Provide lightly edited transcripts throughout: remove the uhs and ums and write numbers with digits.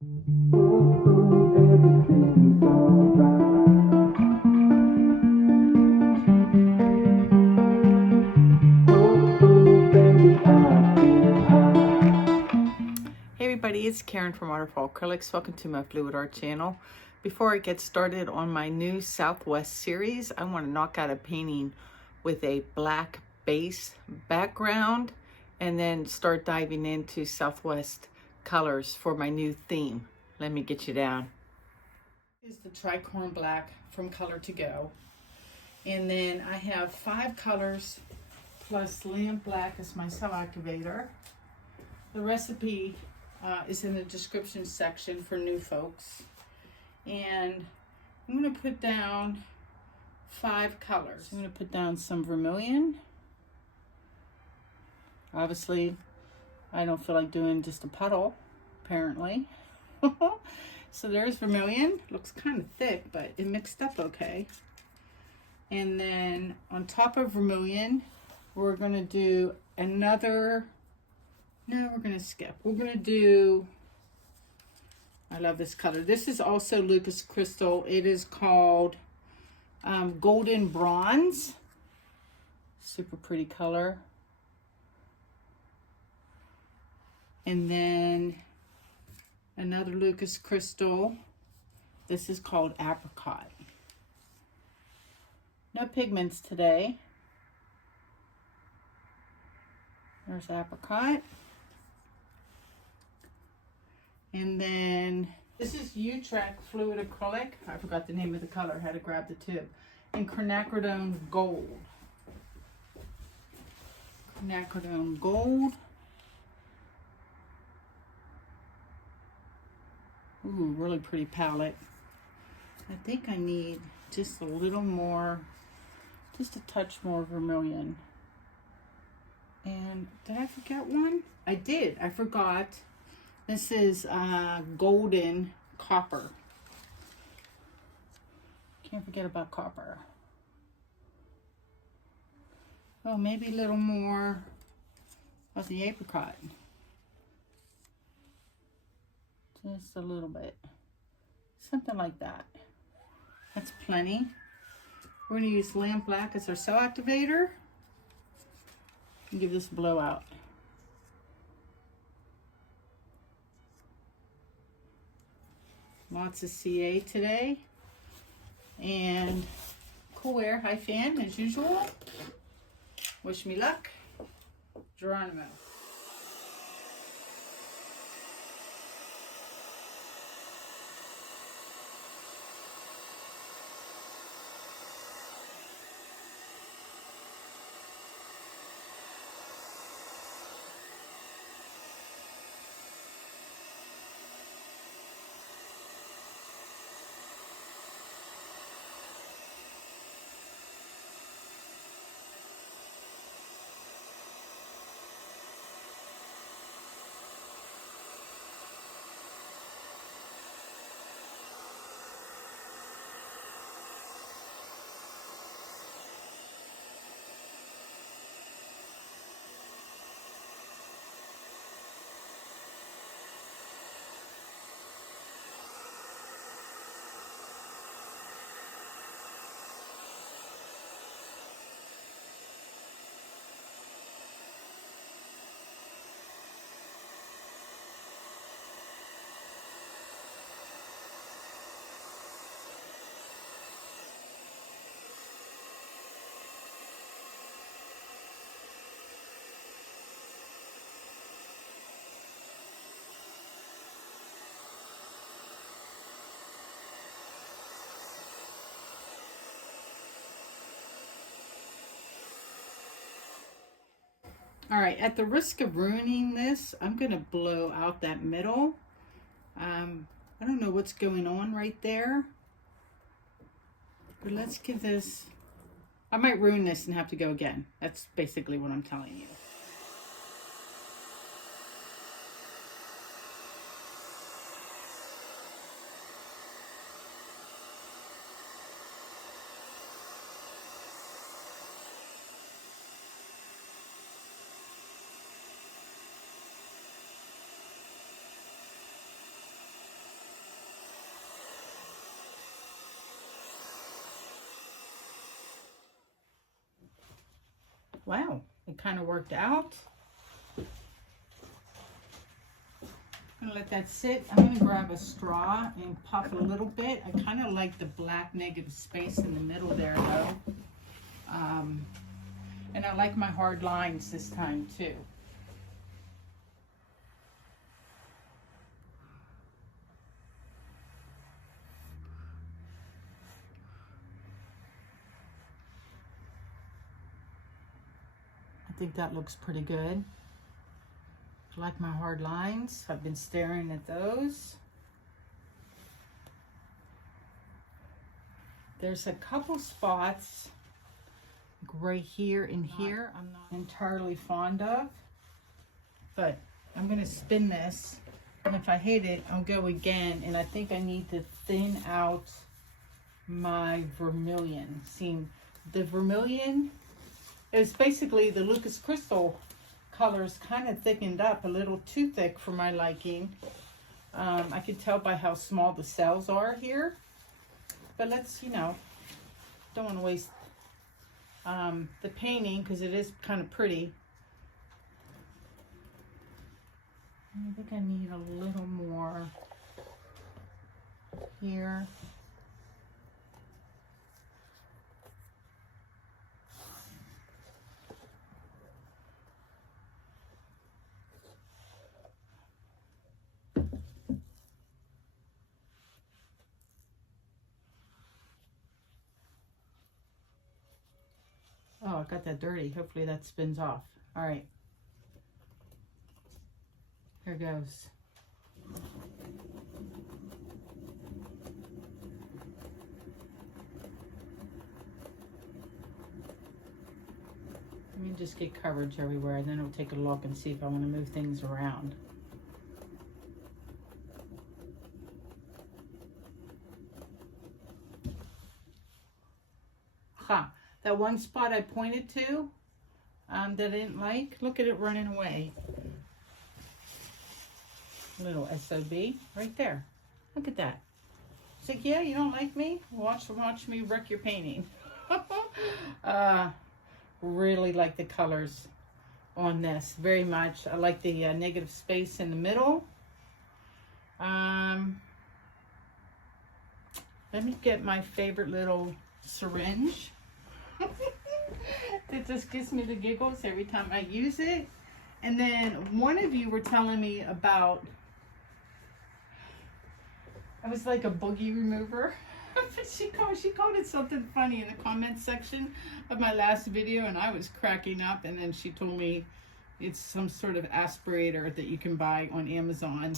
Hey everybody, it's Karen from Waterfall Acrylics. Welcome to my Fluid Art channel. Before I get started on my new Southwest series, I want to knock out a painting with a black base background and then start diving into Southwest colors for my new theme. Let me get you down. This is the Tricorn Black from Color to Go. And then I have 5 colors plus lamp black as my cell activator. The recipe is in the description section for new folks. And I'm going to put down 5 colors. I'm going to put down some vermilion. Obviously, I don't feel like doing just a puddle, apparently. So there's vermilion. Looks kind of thick, but it mixed up okay. And then on top of vermilion, we're going to do another... No, we're going to skip. We're going to do, I love this color. This is also Lucas Crystal. It is called Golden Bronze. Super pretty color. And then another Lucas Crystal. This is called Apricot. No pigments today. There's Apricot. And then this is U-Track Fluid Acrylic. I forgot the name of the color. I had to grab the tube. And Quinacridone Gold. Quinacridone Gold. Ooh, really pretty palette. I think I need just a little more, just a touch more vermilion. And did I forget one? I did. I forgot. This is golden copper. Can't forget about copper. Oh, maybe a little more of the apricot. Just a little bit. Something like that. That's plenty. We're going to use lamp black as our cell activator. And give this a blowout. Lots of CA today. And cool air, high fan as usual. Wish me luck. Geronimo. All right, at the risk of ruining this, I'm going to blow out that middle. I don't know what's going on right there. But let's give this... I might ruin this and have to go again. That's basically what I'm telling you. wow, it kind of worked out. I'm gonna let that sit. I'm gonna grab a straw and puff a little bit. I kind of like the black negative space in the middle there though. And I like my hard lines this time too. I think that looks pretty good. I like my hard lines. I've been staring at those. There's a couple spots like right here and here I'm not entirely fond of, but I'm gonna spin this, and if I hate it, I'll go again. And I think I need to thin out my vermilion. See, the vermilion is basically the Lucas Crystal colors kind of thickened up a little too thick for my liking. I can tell by how small the cells are here, but let's, you know, don't want to waste the painting because it is kind of pretty. I think I need a little more here. Oh, I got that dirty. Hopefully that spins off. All right. Here goes. Let me just get coverage everywhere, and then I'll take a look and see if I want to move things around. Ha! That one spot I pointed to that I didn't like, look at it running away. Little SOB right there. Look at that. It's like, yeah, you don't like me? Watch me wreck your painting. Really like the colors on this very much. I like the negative space in the middle. Let me get my favorite little syringe. It just gives me the giggles every time I use it. And then one of you were telling me about, it was like a boogie remover. she called it something funny in the comment section of my last video, and I was cracking up. And then she told me it's some sort of aspirator that you can buy on Amazon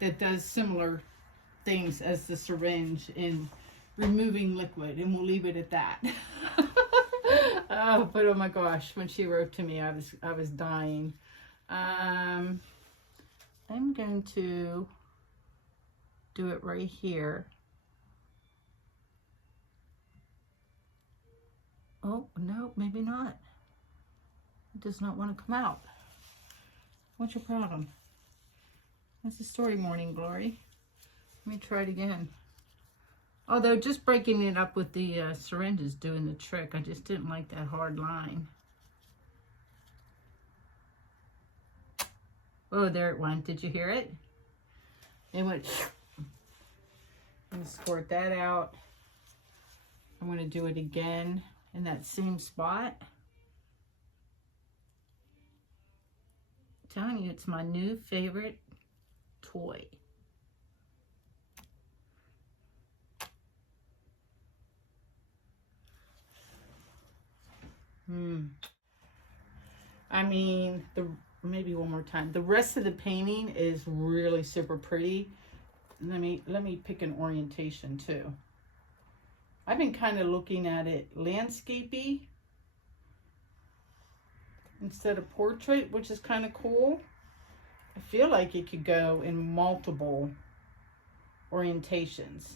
that does similar things as the syringe in removing liquid, and we'll leave it at that. But oh my gosh, when she wrote to me, I was dying. I'm going to do it right here. Oh, no, maybe not. It does not want to come out. What's your problem? It's a story, Morning Glory. Let me try it again. Although just breaking it up with the syringe is doing the trick. I just didn't like that hard line. Oh, there it went. Did you hear it? It went. I'm going to squirt that out. I'm going to do it again in that same spot. I'm telling you, it's my new favorite toy. I mean, maybe one more time. The rest of the painting is really super pretty. Let me pick an orientation too. I've been kind of looking at it landscapey instead of portrait, which is kind of cool. I feel like it could go in multiple orientations.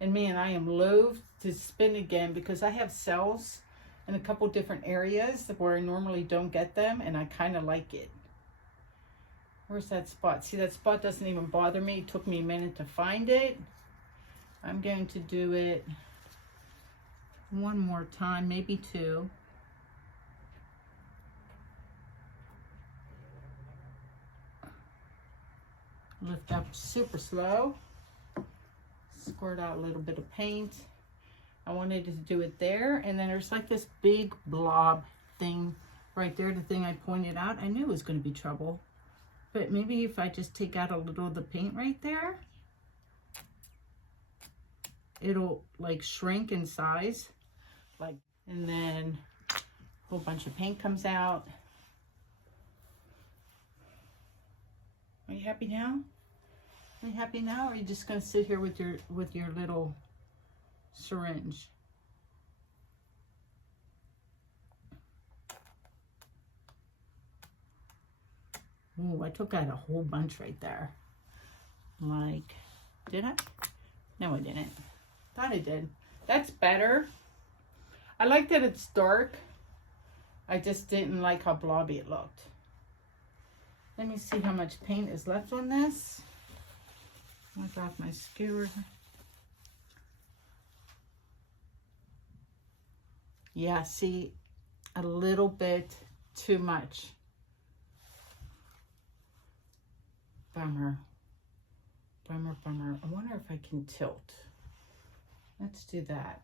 And man, I am loath to spin again because I have cells in a couple different areas where I normally don't get them, and I kind of like it. Where's that spot? See, that spot doesn't even bother me. It took me a minute to find it. I'm going to do it one more time, maybe two. Lift up super slow. Squirt out a little bit of paint. I wanted to do it there, and then there's like this big blob thing right there, the thing I pointed out. I knew it was going to be trouble, but maybe if I just take out a little of the paint right there, it'll like shrink in size, like, and then a whole bunch of paint comes out. Are you happy now? Are you happy now, or are you just going to sit here with your little syringe? Ooh, I took out a whole bunch right there. Like, did I? No, I didn't. Thought I did. That's better. I like that it's dark. I just didn't like how blobby it looked. Let me see how much paint is left on this. Wipe off my skewer. Yeah, see, a little bit too much. Bummer. Bummer, bummer. I wonder if I can tilt. Let's do that.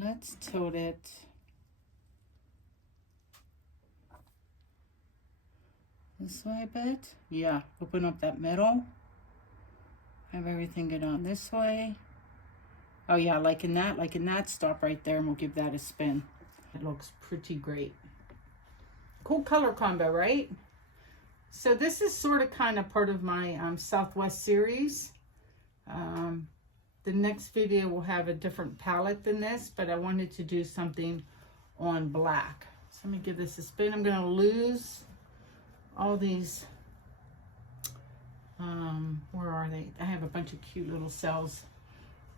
Let's tilt it. This way a bit. Yeah, open up that middle. Have everything get on this way. Oh yeah, like in that, stop right there and we'll give that a spin. It looks pretty great. Cool color combo, right? So this is sort of kind of part of my Southwest series. The next video will have a different palette than this, but I wanted to do something on black. So let me give this a spin. I'm gonna lose all these, where are they? I have a bunch of cute little cells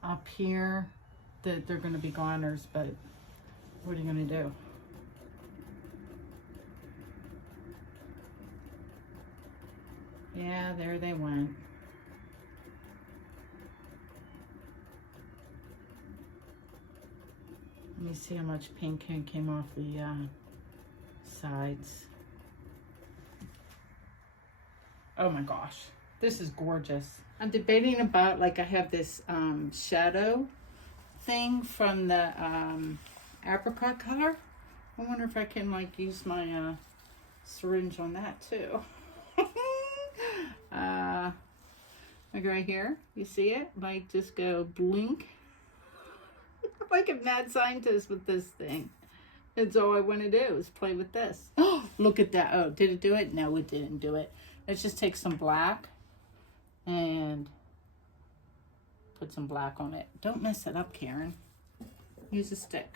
up here that they're gonna be goners, but what are you gonna do? Yeah, there they went. Let me see how much paint came off the sides. Oh my gosh, this is gorgeous. I'm debating about, like, I have this shadow thing from the apricot color. I wonder if I can like use my syringe on that too. Like right here, you see it? Like just go blink. Like a mad scientist with this thing. That's all I want to do is play with this. Oh, look at that. Oh, did it do it? No, it didn't do it. Let's just take some black and put some black on it. Don't mess it up, Karen. Use a stick.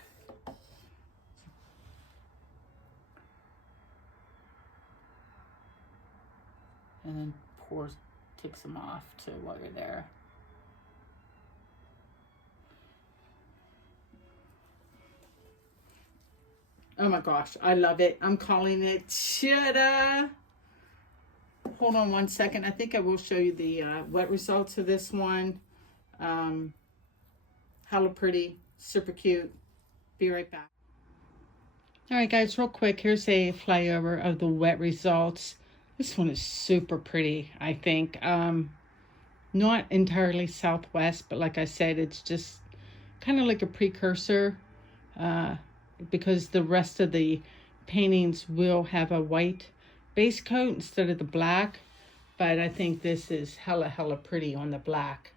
And then take some off too while you're there. Oh my gosh, I love it. I'm calling it cheddar. Hold on one second. I think I will show you the wet results of this one. Hella pretty, super cute. Be right back. All right, guys, real quick. Here's a flyover of the wet results. This one is super pretty, I think. Not entirely Southwest, but like I said, it's just kind of like a precursor because the rest of the paintings will have a white base coat instead of the black. But I think this is hella pretty on the black.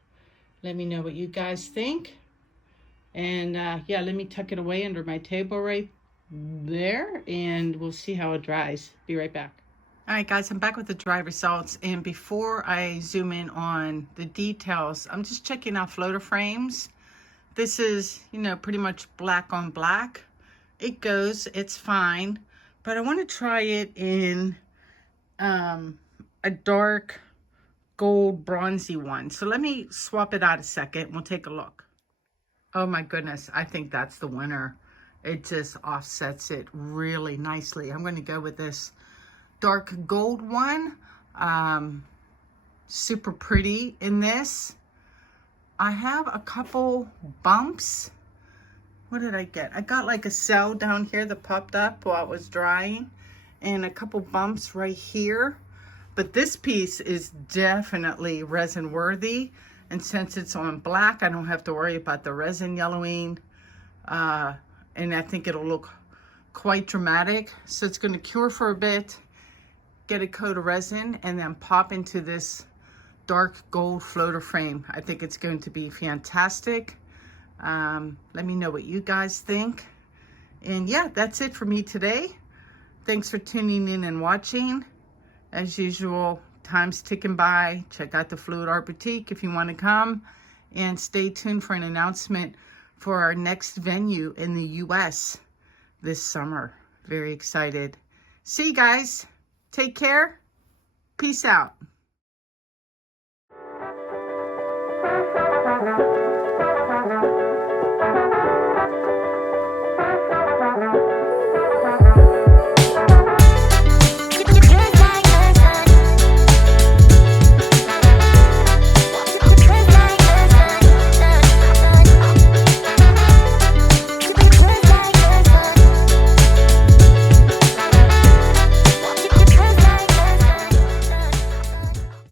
Let me know what you guys think. And yeah, let me tuck it away under my table right there, and we'll see how it dries. Be right back. All right, guys, I'm back with the dry results, and before I zoom in on the details, I'm just checking out floater frames. This is, you know, pretty much black on black. It goes, it's fine, but I want to try it in a dark gold bronzy one. So let me swap it out a second and we'll take a look. Oh my goodness, I think that's the winner. It just offsets it really nicely. I'm going to go with this dark gold one. Super pretty in this. I have a couple bumps. What did I get? I got like a cell down here that popped up while it was drying. and a couple bumps right here. But this piece is definitely resin worthy. And since it's on black, I don't have to worry about the resin yellowing. And I think it'll look quite dramatic. So it's going to cure for a bit, get a coat of resin, and then pop into this dark gold floater frame. I think it's going to be fantastic. Let me know what you guys think. And yeah, that's it for me today. Thanks for tuning in and watching. As usual, time's ticking by. Check out the SheleeArt Boutique if you want to come. And stay tuned for an announcement for our next venue in the US this summer. Very excited. See you guys. Take care. Peace out.